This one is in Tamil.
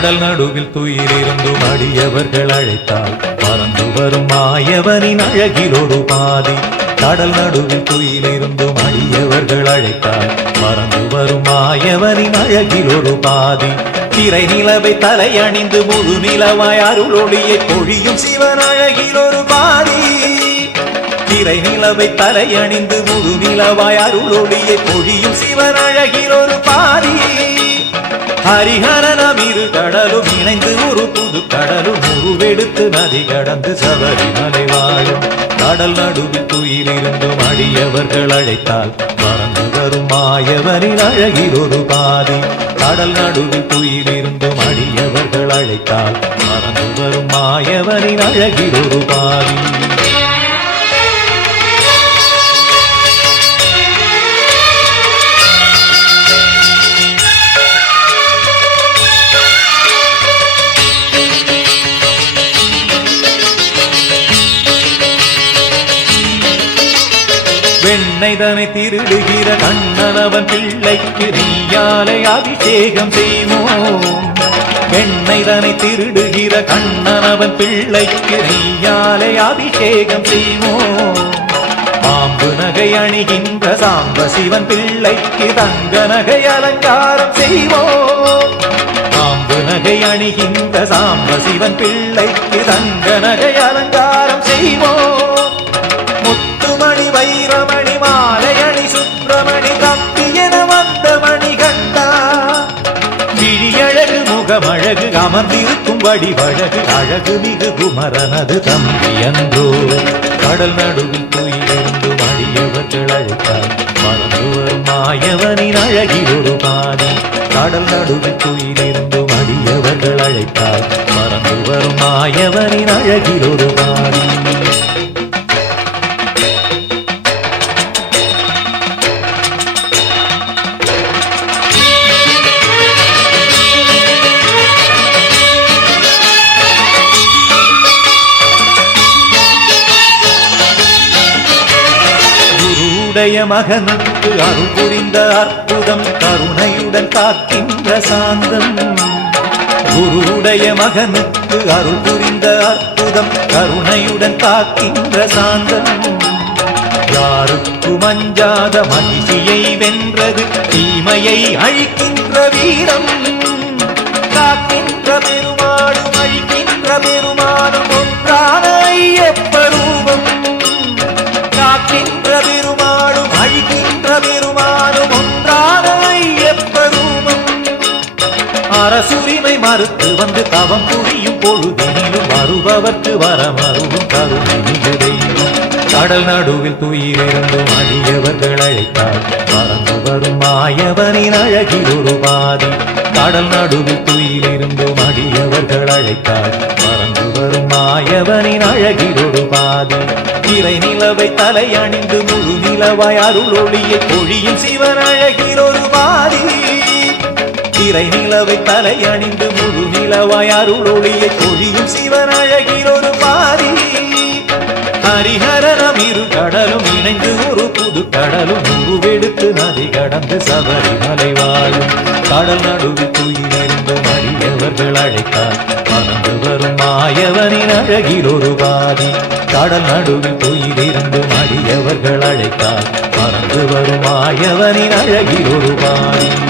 கடல் நடுவில் துயிலிருந்தும் அடியவர்கள் அழைத்தால் பறந்து வரும் மாயவனின் அழகில் ஒரு பாதி. கடல் நடுவில் துயிலிருந்தும் அடியவர்கள் அழைத்தால் பறந்து வரும் மாயவனின் அழகில் ஒரு பாதி. திரை நிலவை தலையணிந்து முழு நிலவாய் அருளொளியை பொழியும் சிவன் அழகில் ஒரு பாதி. திரை நிலவை தலையணிந்து முழு நிலவாய் அருளொளியை பொழியும் சிவன் அழகில் ஒரு பாதி. ஹரிஹரனம் இரு கடலும் இணைந்து ஒரு புது கடலும் உருவெடுத்து நதி கடந்து சபரிமலை வாழும். கடல் நடுவில் துயிலிருந்தும் அடியவர்கள் அழைத்தால் பறந்து வரும் மாயவனின் அழகில் ஒரு பாதி. கடல் நடுவில் துயிலிருந்தும் அடியவர்கள் அழைத்தால் பறந்து வரும் மாயவனின் அழகில் ஒரு பாதி. வெண்ணைதனை திருடுகிற கண்ணனவன் பிள்ளைக்கு நெய்யாலை அபிஷேகம் செய்வோம். வெண்ணைதனை திருடுகிற கண்ணனவன் பிள்ளைக்கு நெய்யாலை அபிஷேகம் செய்வோம். பாம்பு நகை அணிகின்ற சாம்ப சிவன் பிள்ளைக்கு தங்க நகை அலங்காரம் செய்வோம். பாம்பு நகை அணிகின்ற சாம்ப சிவன் பிள்ளைக்கு தங்க நகை அலங்காரம் செய்வோம். முத்துமணி வைரமணி மாலையணி சுப்பிரமணி தம்பி என வந்த மணி கண்டா. விழியழகு முகமழகு அமர்ந்திருக்கும் வடிவழகு அழகு மிகு குமரனது தம்பி அன்றோ. கடல் நடுவில் துயிலிருந்து அடியவர்கள் அழைத்தால் பறந்து வரும் மாயவனின் அழகில் ஒரு பாதி. கடல் நடுவில் துயிலிருந்து அடியவர்கள் அழைத்தால் பறந்து வரும் மாயவனின் அழகில் ஒரு பாதி. மகனுக்கு அருள் புரிந்த அற்புதம் கருணையுடன் காக்கின்ற சாந்தம். குருவுடைய மகனுக்கு அருள் புரிந்த அற்புதம் கருணையுடன் காக்கின்ற சாந்தம். யாருக்கும் அஞ்சாத மகிழ்ச்சியை வென்றது தீமையை அழிக்கின்ற வீரம். காக்கின்ற பெருமாளும் அழிக்கின்ற பெருமாளும் ஒன்றான ஐயப்பரூபம். காக்கின்ற பெருமாளும் அழிக்கின்ற பெருமாளும் ஒன்றான ஐயப்பரூபம். அரசுரிமை மறுத்து வந்து தவம் புரியும் பொழுதினிலும் வருபவர்க்கு வரமருவும் கருணை மிகு தெய்வம். கடல் நடுவில் துயிலிருந்தும் அடியவர்கள் அழைத்தால் பறந்து வரும் மாயவனின் அழகில் ஒரு பாதி. கடல் நடுவில் துயிலிருந்தும் அடியவர்கள் அழைத்தால் பறந்து வரும் மாயவனின் அழகில் ஒரு பாதி. திரை நிலவை தலையணிந்து முழு நிலவாய் அருளொளியை பொழியும் சிவன் அழகில் ஒரு பாதி. திரை நிலவை தலையணிந்து முழு நிலவாய் அருளொளியை பொழியும் சிவன் அழகில் ஒரு பாதி. ஹரிஹரனம் இரு கடலும் இணைந்து ஒரு புது கடலும் உருவெடுத்து நதி கடந்து சபரிமலை வாழும். கடல் நடுவில் துயிலிருந்து அடியவர்கள் அழைத்தால் பறந்து வரும் மாயவனின் அழகில் ஒரு பாதி. கடல் நடுவில் துயிலிருந்து அடியவர்கள் அழைத்தால் பறந்து வரும் மாயவனின் அழகில் ஒரு பாதி.